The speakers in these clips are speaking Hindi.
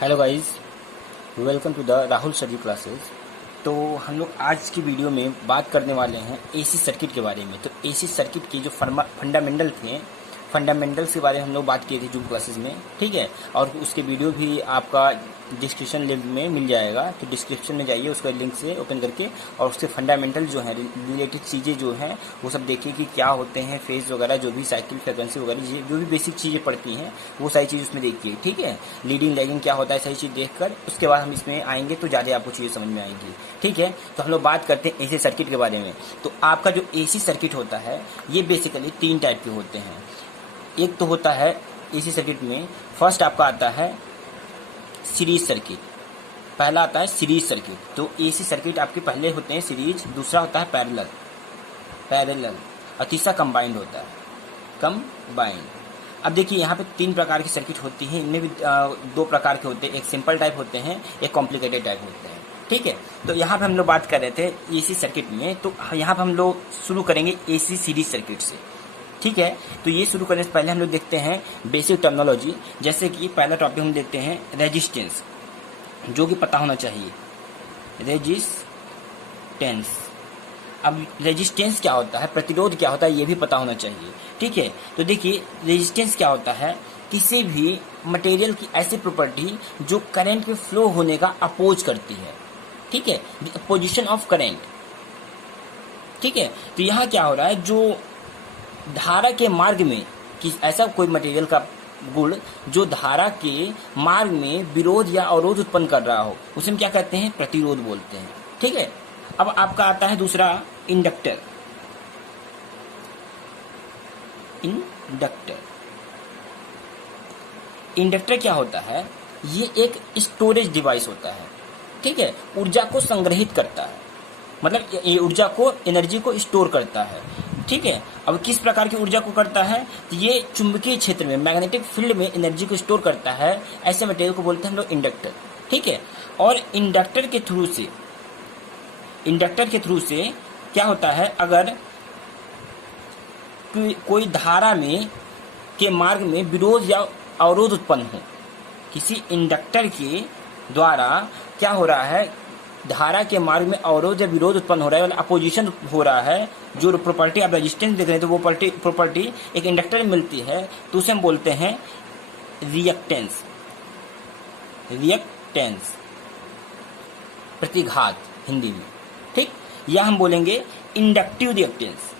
Hello guys, welcome to the Rahul study classes. तो हम लोग आज की वीडियो में बात करने वाले हैं एसी सर्किट के बारे में। तो एसी सर्किट की जो फंडामेंटल्स के बारे में हम लोग बात किए थे जूम क्लासेस में, ठीक है। और उसके वीडियो भी आपका डिस्क्रिप्शन लिंक में मिल जाएगा, तो डिस्क्रिप्शन में जाइए, उसका लिंक से ओपन करके और उसके फंडामेंटल जो है रिलेटेड चीज़ें जो हैं वो सब देखिए कि क्या होते हैं, फेज वगैरह जो भी साइकिल फ्रिक्वेंसी वगैरह जो भी बेसिक चीज़ें पड़ती हैं वो सारी चीज़ उसमें देखिए, ठीक है। लीडिंग लैगिंग क्या होता है, सारी चीज़ देखकर उसके बाद हम इसमें आएंगे तो ज़्यादा आपको चीज़ें समझ में आएंगी, ठीक है। तो हम लोग बात करते हैं एसी सर्किट के बारे में। तो आपका जो एसी सर्किट होता है ये बेसिकली 3 टाइप के होते हैं। एक तो होता है एसी सर्किट में फर्स्ट आपका आता है सीरीज सर्किट। पहला आता है सीरीज सर्किट। तो एसी सर्किट आपके पहले होते हैं सीरीज, दूसरा होता है पैरेलल और तीसरा कंबाइंड होता है, कंबाइंड। अब देखिए यहाँ पे 3 प्रकार की सर्किट होती है। इनमें भी 2 प्रकार के होते हैं, एक सिंपल टाइप होते हैं, एक कॉम्प्लिकेटेड टाइप होते हैं, ठीक है। तो यहाँ पे हम लोग बात कर रहे थे एसी सर्किट में, तो यहाँ पे हम लोग शुरू करेंगे एसी सीरीज सर्किट से, ठीक है। तो ये शुरू करने से पहले हम लोग देखते हैं बेसिक टर्मिनोलॉजी। जैसे कि पहला टॉपिक हम देखते हैं रेजिस्टेंस, जो कि पता होना चाहिए, रेजिस्टेंस। अब रेजिस्टेंस क्या होता है, प्रतिरोध क्या होता है, ये भी पता होना चाहिए, ठीक है। तो देखिए रेजिस्टेंस क्या होता है, किसी भी मटेरियल की ऐसी प्रॉपर्टी जो करंट के फ्लो होने का अपोज करती है, ठीक है, अपोजिशन ऑफ करंट, ठीक है। तो यहाँ क्या हो रहा है, जो धारा के मार्ग में कि ऐसा कोई मटेरियल का गुण जो धारा के मार्ग में विरोध या अवरोध उत्पन्न कर रहा हो, उसे हम क्या कहते हैं, प्रतिरोध बोलते हैं, ठीक है। अब आपका आता है दूसरा इंडक्टर। इंडक्टर क्या होता है, ये एक स्टोरेज डिवाइस होता है, ठीक है। ऊर्जा को संग्रहित करता है, मतलब ये ऊर्जा को, एनर्जी को स्टोर करता है, ठीक है। अब किस प्रकार की ऊर्जा को करता है, तो ये चुंबकीय क्षेत्र में, मैग्नेटिक फील्ड में एनर्जी को स्टोर करता है। ऐसे मटेरियल को बोलते हैं हम लोग इंडक्टर, ठीक है। और इंडक्टर के थ्रू से क्या होता है, अगर कोई धारा में के मार्ग में विरोध या अवरोध उत्पन्न हो, किसी इंडक्टर के द्वारा क्या हो रहा है, धारा के मार्ग में अवरोध या विरोध उत्पन्न हो रहा है, अपोजिशन हो रहा है, जो प्रॉपर्टी आप रेजिस्टेंस देख रहे हैं तो वो प्रॉपर्टी एक इंडक्टर में मिलती है, तो उसे हम बोलते हैं रिएक्टेंस, प्रतिघात हिंदी में, ठीक। या हम बोलेंगे इंडक्टिव रिएक्टेंस,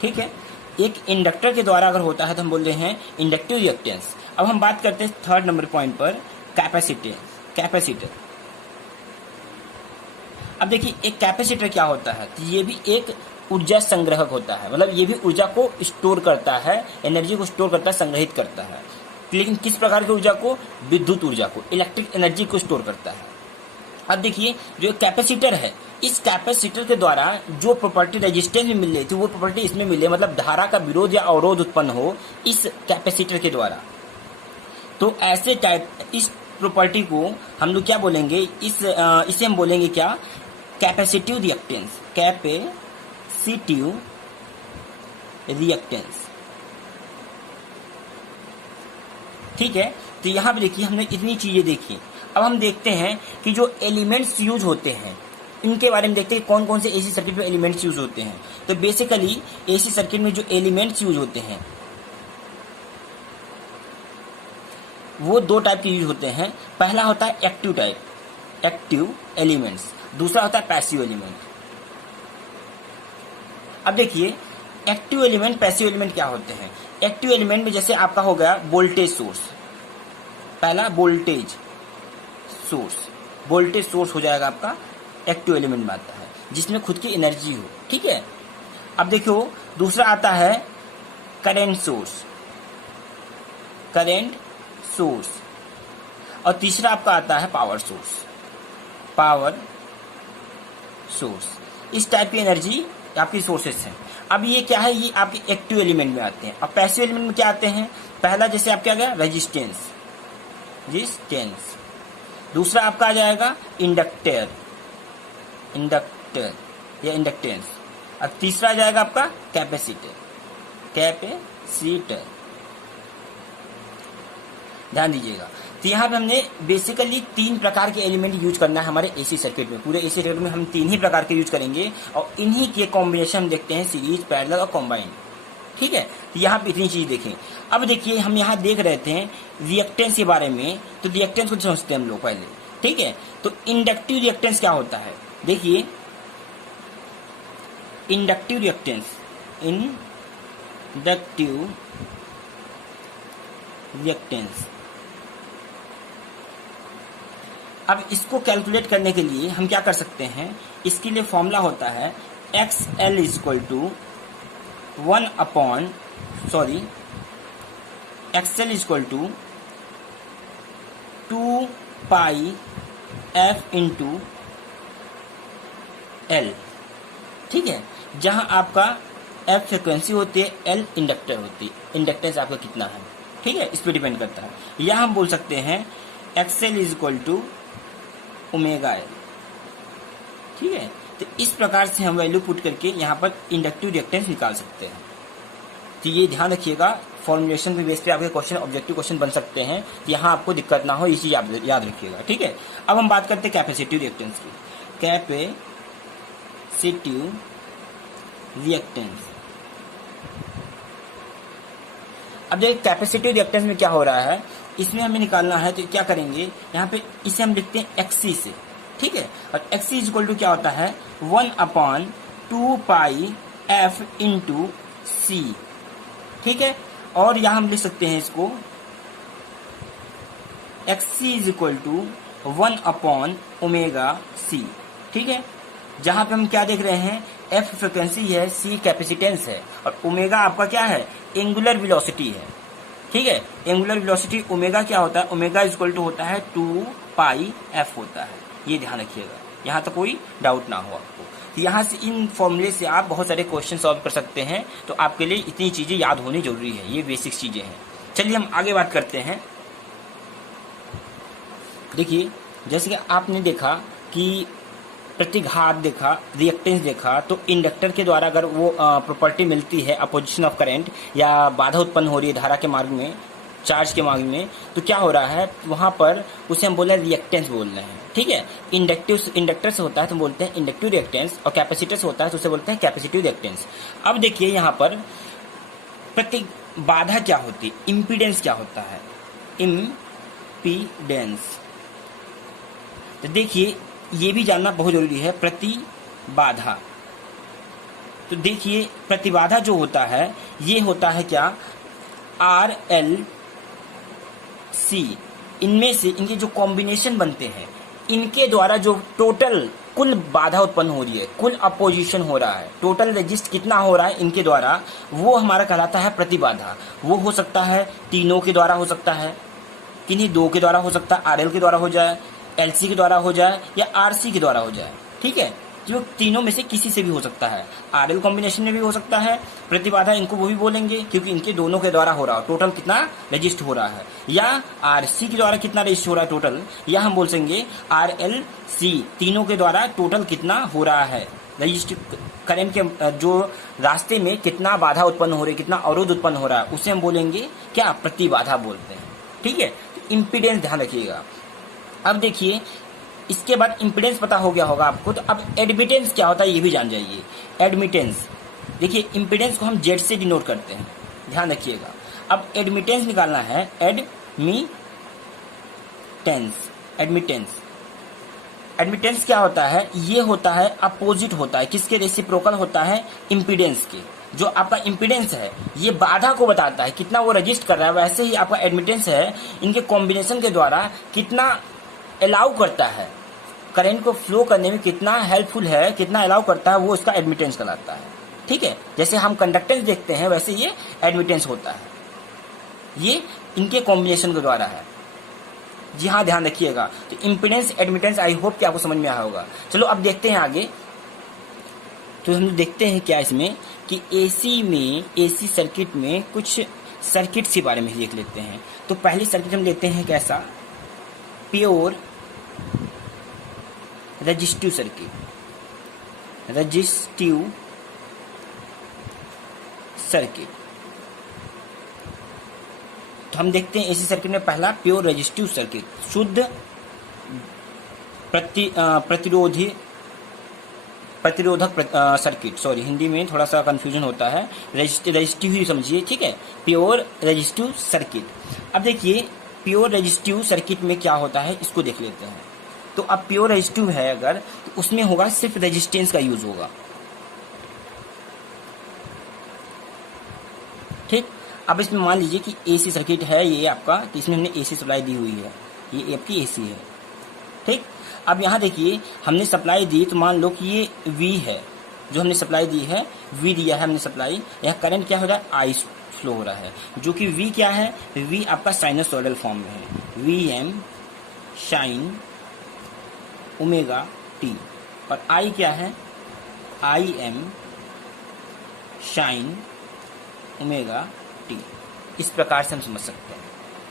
ठीक है। एक इंडक्टर के द्वारा अगर होता है तो हम बोलते हैं इंडक्टिव रिएक्टेंस। अब हम बात करते हैं 3rd नंबर पॉइंट पर, कैपेसिटर। अब देखिए एक कैपेसिटर क्या होता है, तो ये भी एक ऊर्जा संग्रहक होता है, मतलब ये भी ऊर्जा को स्टोर करता है, एनर्जी को स्टोर करता है, संग्रहित करता है। लेकिन किस प्रकार की ऊर्जा को, विद्युत ऊर्जा को, इलेक्ट्रिक एनर्जी को स्टोर करता है। अब देखिए जो कैपेसिटर है, इस कैपेसिटर के द्वारा जो प्रॉपर्टी रेजिस्टेंस में मिल रही थी वो प्रॉपर्टी इसमें मिले, मतलब धारा का विरोध या अवरोध उत्पन्न हो इस कैपेसिटर के द्वारा। तो ऐसे टाइप इस प्रॉपर्टी को हम लोग क्या बोलेंगे, इसे हम बोलेंगे क्या, कैपेसिटिव रिएक्टेंस, ठीक है। तो यहाँ पे देखिए हमने इतनी चीजें देखी। अब हम देखते हैं कि जो एलिमेंट्स यूज होते हैं इनके बारे में देखते हैं, कौन कौन से एसी सर्किट में एलिमेंट्स यूज होते हैं। तो बेसिकली एसी सर्किट में जो एलिमेंट्स यूज होते हैं वो 2 टाइप के यूज होते हैं। पहला होता है एक्टिव एलिमेंट्स, दूसरा होता है पैसिव एलिमेंट। अब देखिए एक्टिव एलिमेंट, पैसिव एलिमेंट क्या होते हैं। एक्टिव एलिमेंट में जैसे आपका हो गया वोल्टेज सोर्स, पहला वोल्टेज सोर्स हो जाएगा आपका, एक्टिव एलिमेंट में आता है, जिसमें खुद की एनर्जी हो, ठीक है। अब देखो दूसरा आता है करंट सोर्स, और तीसरा आपका आता है पावर सोर्स। इस टाइप की एनर्जी आपकी सोर्सेस हैं। अब ये क्या है, ये आपके एक्टिव एलिमेंट में आते हैं। अब पैसिव एलिमेंट में क्या आते हैं, पहला जैसे आप क्या गया रेजिस्टेंस, दूसरा आपका आ जाएगा इंडक्टर या इंडक्टेंस, अब तीसरा आ जाएगा आपका कैपेसिटर। कैपेसिटर ध्यान दीजिएगा। तो यहाँ पे हमने बेसिकली 3 प्रकार के एलिमेंट यूज करना है हमारे एसी सर्किट में। पूरे एसी सर्किट में हम 3 ही प्रकार के यूज करेंगे और इन्हीं के कॉम्बिनेशन हम देखते हैं, सीरीज, पैरेलल और कॉम्बाइन। ठीक है, तो यहाँ पे इतनी चीज देखें। अब देखिए हम यहाँ देख रहे थे रिएक्टेंस के बारे में, तो रिएक्टेंस को समझते हैं हम लोग पहले। ठीक है, तो इंडक्टिव रिएक्टेंस क्या होता है, देखिए इंडक्टिव रिएक्टेंस, इंडक्टिव रिएक्टेंस। अब इसको कैलकुलेट करने के लिए हम क्या कर सकते हैं, इसके लिए फॉर्मूला होता है XL equal to 1 upon XL equal to 2 pi F into L। ठीक है, जहां आपका F फ्रिक्वेंसी होती है, L इंडक्टर होती है, इंडक्टेंस आपका कितना है। ठीक है, इस पर डिपेंड करता है। या हम बोल सकते हैं XL is equal to omega L। ठीक है, तो इस प्रकार से हम वैल्यू पुट करके यहाँ पर इंडक्टिव रिएक्टेंस निकाल सकते हैं। तो ये ध्यान रखिएगा, फॉर्मुलेशन के बेस पे आपके क्वेश्चन ऑब्जेक्टिव क्वेश्चन बन सकते हैं, तो यहाँ आपको दिक्कत ना हो, ये चीज याद रखिएगा। ठीक है, अब हम बात करते हैं कैपेसिटिव रिएक्टेंस की। कैपेसिटिव रिएक्टेंस, अब देखिए कैपेसिटिव रिएक्टेंस में क्या हो रहा है, इसमें हमें निकालना है। तो क्या करेंगे, यहाँ पे इसे हम लिखते हैं XC से। ठीक है, और XC इक्वल टू क्या होता है 1 upon 2 pi F into C। ठीक है, और यहाँ हम लिख सकते हैं इसको XC is equal to 1 upon omega C। ठीक है, जहां पे हम क्या देख रहे हैं, F फ्रिक्वेंसी है, C कैपेसिटेंस है, और ओमेगा आपका क्या है, एंगुलर वेलोसिटी है। ठीक है, एंगुलर वेलोसिटी ओमेगा क्या होता है, ओमेगा इज इक्वल टू होता है 2 पाई F होता है। ये ध्यान रखिएगा, यहाँ तक कोई डाउट ना हो आपको। तो यहाँ से इन फॉर्मूले से आप बहुत सारे क्वेश्चन सॉल्व कर सकते हैं। तो आपके लिए इतनी चीजें याद होनी जरूरी है, ये बेसिक चीजें हैं। चलिए हम आगे बात करते हैं। देखिए जैसे कि आपने देखा कि प्रतिघात देखा, रिएक्टेंस देखा, तो इंडक्टर के द्वारा अगर वो प्रॉपर्टी मिलती है अपोजिशन ऑफ करंट, या बाधा उत्पन्न हो रही है धारा के मार्ग में, चार्ज के मार्ग में, तो क्या हो रहा है वहां पर, उसे हम बोल रहे हैं रिएक्टेंस बोल रहे हैं। ठीक है, इंडक्टर से होता है तो बोलते हैं इंडक्टिव रिएक्टेंस, और कैपेसिटर से होता है तो उसे बोलते हैं कैपेसिटिव रिएक्टेंस। अब देखिए यहाँ पर प्रतिबाधा क्या होती है, इम्पीडेंस क्या होता है, इम्पीडेंस। तो देखिए ये भी जानना बहुत जरूरी है, प्रतिबाधा। तो देखिए प्रतिबाधा जो होता है, ये होता है क्या, RLC। इनमें से इनके जो कॉम्बिनेशन बनते हैं, इनके द्वारा जो टोटल कुल बाधा उत्पन्न हो रही है, कुल अपोजिशन हो रहा है, टोटल रेजिस्ट कितना हो रहा है इनके द्वारा, वो हमारा कहलाता है प्रतिबाधा। वो हो सकता है तीनों के द्वारा हो सकता है, किन्हीं 2 के द्वारा हो सकता है, RL के द्वारा हो जाए, LC के द्वारा हो जाए, या RC के द्वारा हो जाए। ठीक है, जो तीनों में से किसी से भी हो सकता है, RL कॉम्बिनेशन में भी हो सकता है। प्रतिबाधा इनको वो भी बोलेंगे क्योंकि इनके दोनों के द्वारा हो रहा है, टोटल कितना रजिस्ट हो रहा है, या RC के द्वारा कितना रजिस्ट हो रहा है टोटल, या हम बोल सकेंगे RLC, तीनों के द्वारा टोटल कितना हो रहा है, रजिस्ट करंट के जो रास्ते में कितना बाधा उत्पन्न हो रही है, कितना अवरोध उत्पन्न हो रहा है, उसे हम बोलेंगे क्या, प्रतिबाधा बोलते हैं। ठीक है, इम्पीडेंस ध्यान रखिएगा। अब देखिए इसके बाद इम्पीडेंस पता हो गया होगा आपको, तो अब एडमिटेंस क्या होता है ये भी जान जाइए। एडमिटेंस, देखिए इम्पीडेंस को हम जेड से डिनोट करते हैं, ध्यान रखिएगा। अब एडमिटेंस निकालना है, एडमिटेंस क्या होता है, ये होता है अपोजिट होता है, किसके रेसिप्रोकल होता है, इम्पीडेंस के। जो आपका इम्पीडेंस है ये बाधा को बताता है कितना वो रजिस्ट कर रहा है, वैसे ही आपका एडमिटेंस है इनके कॉम्बिनेशन के द्वारा कितना अलाउ करता है, करंट को फ्लो करने में कितना हेल्पफुल है, कितना अलाउ करता है, वो इसका एडमिटेंस कहलाता है। ठीक है, जैसे हम कंडक्टेंस देखते हैं वैसे ये एडमिटेंस होता है, ये इनके कॉम्बिनेशन के द्वारा है। जी हाँ, ध्यान रखिएगा। तो इम्पीडेंस, एडमिटेंस, आई होप कि आपको समझ में आया होगा। चलो अब देखते हैं आगे। तो हम देखते हैं क्या इसमें कि एसी सर्किट में कुछ सर्किट के बारे में देख लेते हैं। तो पहली सर्किट हम लेते हैं कैसा, pure resistive circuit, resistive circuit. तो हम देखते हैं एसी सर्किट में पहला प्योर रेजिस्टिव सर्किट, शुद्ध प्रतिरोधक सर्किट। सॉरी, हिंदी में थोड़ा सा कंफ्यूजन होता है, रेजिस्टिव ही समझिए, ठीक है। Pure resistive circuit. अब देखिए प्योर रेजिस्टिव सर्किट में क्या होता है इसको देख लेते हैं। तो अब प्योर रेजिस्टिव है अगर, तो उसमें होगा सिर्फ रेजिस्टेंस का यूज होगा, ठीक। अब इसमें मान लीजिए कि एसी सर्किट है ये आपका, तो इसमें हमने एसी सप्लाई दी हुई है, ये आपकी एसी है, ठीक। अब यहाँ देखिए हमने सप्लाई दी, तो मान लो कि ये V है, जो हमने सप्लाई दी है, V दिया है हमने सप्लाई, यहाँ करंट क्या हो रहा है, I फ्लो हो रहा है, जो कि V क्या है, V आपका साइनसोइडल फॉर्म में है, Vm साइन ओमेगा t, और I क्या है, Im साइन ओमेगा t। इस प्रकार से हम समझ सकते हैं,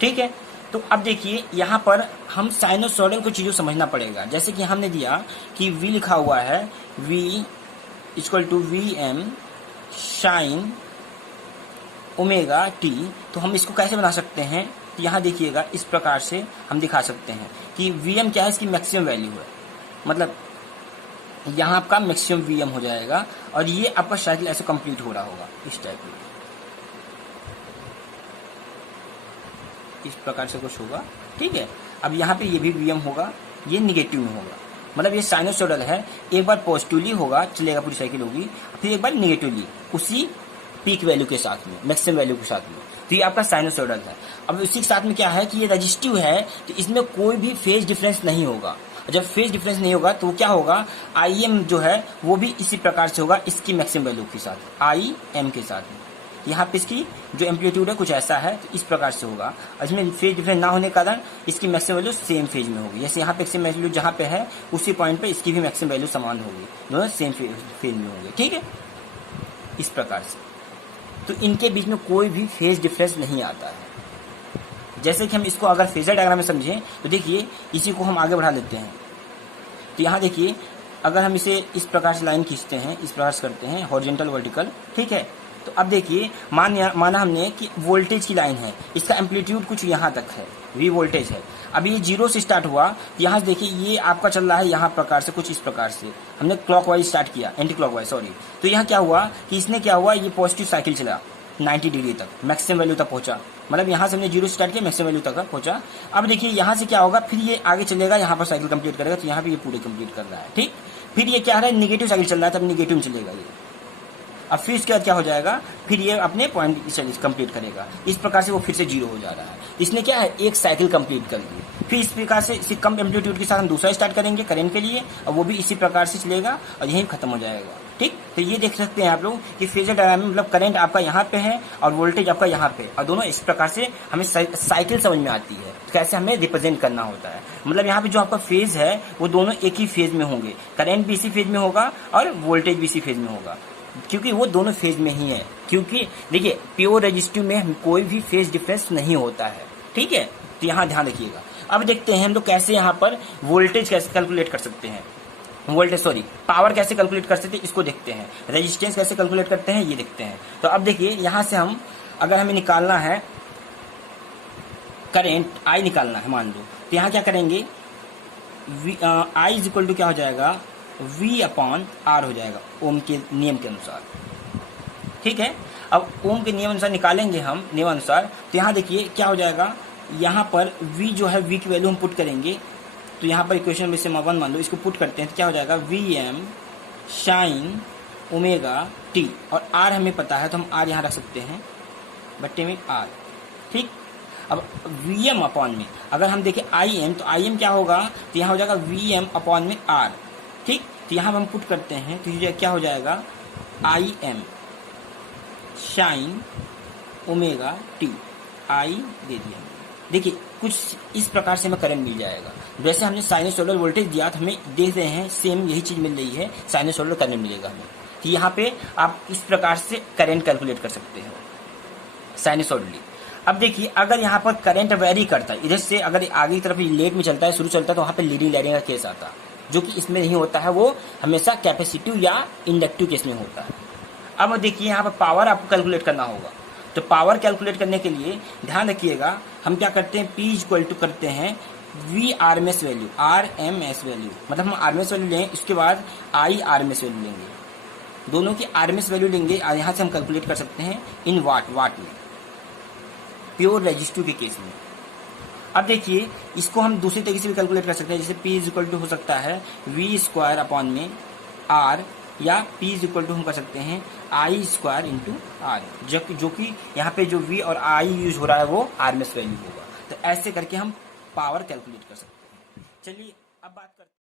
ठीक है। तो अब देखिए यहाँ पर हम साइनोसॉइडल को चीज़ों समझना पड़ेगा। जैसे कि हमने दिया कि V लिखा हुआ है, V equal to Vm sine omega t, तो हम इसको कैसे बना सकते हैं, तो यहाँ देखिएगा इस प्रकार से हम दिखा सकते हैं कि Vm क्या है, इसकी मैक्सिमम वैल्यू है, मतलब यहाँ आपका मैक्सिमम Vm हो जाएगा, और ये आपका साइकिल ऐसे कंप्लीट हो रहा होगा इस टाइप में, इस प्रकार से कुछ होगा, ठीक है। अब यहाँ पे ये भी Vm होगा, ये निगेटिव में होगा, मतलब ये साइनोसॉइडल है, एक बार पॉजिटिवली होगा चलेगा, पूरी साइकिल होगी, फिर एक बार निगेटिवली उसी पीक वैल्यू के साथ में, मैक्सिमम वैल्यू के साथ में, तो ये आपका साइनोसॉइडल है। अब उसी के साथ में क्या है कि ये रेजिस्टिव है, तो इसमें कोई भी फेज डिफरेंस नहीं होगा। जब फेज डिफरेंस नहीं होगा तो क्या होगा, Im जो है वो भी इसी प्रकार से होगा, इसकी मैक्सिमम वैल्यू के साथ, Im के साथ में। यहाँ पे इसकी जो एम्पलीट्यूड है कुछ ऐसा है, तो इस प्रकार से होगा। इसमें फेज डिफरेंस ना होने के कारण इसकी मैक्सिमम वैल्यू सेम फेज में होगी, जैसे यहाँ पे मैक्सिमम वैल्यू जहाँ पे है उसी पॉइंट पे इसकी भी मैक्सिमम वैल्यू समान होगी, दोनों सेम फेज में होंगे, ठीक है, इस प्रकार से। तो इनके बीच में कोई भी फेज डिफरेंस नहीं आता है। जैसे कि हम इसको अगर फेजर डायग्राम में समझें, तो देखिए इसी को हम आगे बढ़ा लेते हैं। तो यहाँ देखिए अगर हम इसे इस प्रकार से लाइन खींचते हैं, इस प्रकार से करते हैं हॉरिजॉन्टल वर्टिकल, ठीक है। तो अब देखिए माना हमने कि वोल्टेज की लाइन है, इसका एम्पलीट्यूड कुछ यहाँ तक है, V वोल्टेज है। अब ये 0 से स्टार्ट हुआ, यहाँ से देखिए ये आपका चल रहा है यहाँ प्रकार से, कुछ इस प्रकार से हमने क्लॉकवाइज स्टार्ट किया, एंटी क्लॉकवाइज सॉरी। तो यहाँ क्या हुआ कि इसने क्या हुआ, ये पॉजिटिव साइकिल चला 90 डिग्री तक, मैक्सिमम वैल्यू तक पहुंचा, मतलब यहाँ से हमने 0 स्टार्ट किया, मैक्सिमम वैल्यू तक पहुंचा। अब देखिए यहाँ से क्या होगा, फिर ये आगे चलेगा, यहाँ पर साइकिल कंप्लीट करेगा, तो यहाँ पे ये पूरे कंप्लीट कर रहा है, ठीक। फिर ये क्या है, नेगेटिव साइकिल चल रहा है, तब नेगेटिव में चलेगा ये। अब फिर इसके बाद क्या हो जाएगा, फिर ये अपने पॉइंट कंप्लीट करेगा, इस प्रकार से वो फिर से 0 हो जा रहा है। इसने क्या है, एक साइकिल कंप्लीट कर ली। फिर इस प्रकार से इसी कम एम्पलीट्यूड के साथ हम दूसरा स्टार्ट करेंगे करंट के लिए, और वो भी इसी प्रकार से चलेगा और यहीं खत्म हो जाएगा, ठीक। तो ये देख सकते हैं आप लोग कि फेजर डायग्राम में मतलब करंट आपका यहाँ पे है और वोल्टेज आपका यहाँ पे, और दोनों इस प्रकार से हमें साइकिल समझ में आती है, तो कैसे हमें रिप्रेजेंट करना होता है। मतलब यहाँ पे जो आपका फेज है वो दोनों एक ही फेज में होंगे, करंट भी इसी फेज में होगा और वोल्टेज भी इसी फेज में होगा, क्योंकि वो दोनों फेज में ही है। क्योंकि देखिए प्योर रेजिस्टिव में कोई भी फेज डिफरेंस नहीं होता है, ठीक है। तो यहाँ ध्यान रखिएगा। अब देखते हैं हम लोग कैसे यहाँ पर वोल्टेज कैसे कैलकुलेट कर सकते हैं, पावर कैसे कैलकुलेट कर सकते हैं इसको देखते हैं, रेजिस्टेंस कैसे कैलकुलेट करते हैं ये देखते हैं। तो अब देखिए यहाँ से हम अगर हमें निकालना है करेंट I निकालना है मान लो, तो यहाँ क्या करेंगे, I इज इक्वल टू क्या हो जाएगा, V/R हो जाएगा ओम के नियम के अनुसार, ठीक है। अब ओम के नियम अनुसार निकालेंगे हम नियम अनुसार, तो यहाँ देखिए क्या हो जाएगा, यहाँ पर V जो है V की वैल्यू हम पुट करेंगे, तो यहाँ पर इक्वेशन में से 1 मान लो, इसको पुट करते हैं तो क्या हो जाएगा, Vm साइन ओमेगा t, और R हमें पता है तो हम R यहाँ रख सकते हैं बट्टे में R, ठीक। अब Vm अपॉन में अगर हम देखें Im, तो Im क्या होगा, तो यहाँ हो जाएगा Vm अपॉन में R, ठीक। तो यहाँ हम पुट करते हैं तो ये क्या हो जाएगा, Im sign omega t, I दे दिया। देखिए कुछ इस प्रकार से हमें करंट मिल जाएगा। वैसे हमने साइनसोइडल वोल्टेज दिया तो हमें देख रहे हैं सेम यही चीज़ मिल रही है, साइनसोइडल करंट मिलेगा हमें। तो यहाँ पे आप इस प्रकार से करंट कैलकुलेट कर सकते हो साइनसोइडली। अब देखिए अगर यहाँ पर करंट वेरी करता है, इधर से अगर आगे की तरफ लेट में चलता है, शुरू चलता है, तो वहाँ पे लीडिंग लैगिंग का केस आता है, जो कि इसमें नहीं होता है, वो हमेशा कैपेसिटिव या इंडक्टिव केस में होता है। अब देखिए यहाँ पर पावर आपको कैलकुलेट करना होगा। तो पावर कैलकुलेट करने के लिए ध्यान रखिएगा, हम क्या करते हैं, P इक्वल टू करते हैं V RMS value, RMS value, मतलब हम RMS वैल्यू लें, इसके बाद I RMS वैल्यू लेंगे, दोनों की RMS वैल्यू लेंगे और यहाँ से हम कैलकुलेट कर सकते हैं इन वाट में, प्योर रेजिस्टिव के केस में। अब देखिए इसको हम दूसरी तरीके से भी कैलकुलेट कर सकते हैं, जैसे P इज इक्वल टू हो सकता है V स्क्वायर अपॉन में R, या P इज इक्वल टू हम कर सकते हैं I स्क्वायर इंटू R, जो कि यहाँ पे जो V और I यूज हो रहा है वो RMS वैल्यू होगा। तो ऐसे करके हम पावर कैलकुलेट कर सकते हैं। चलिए अब बात करते हैं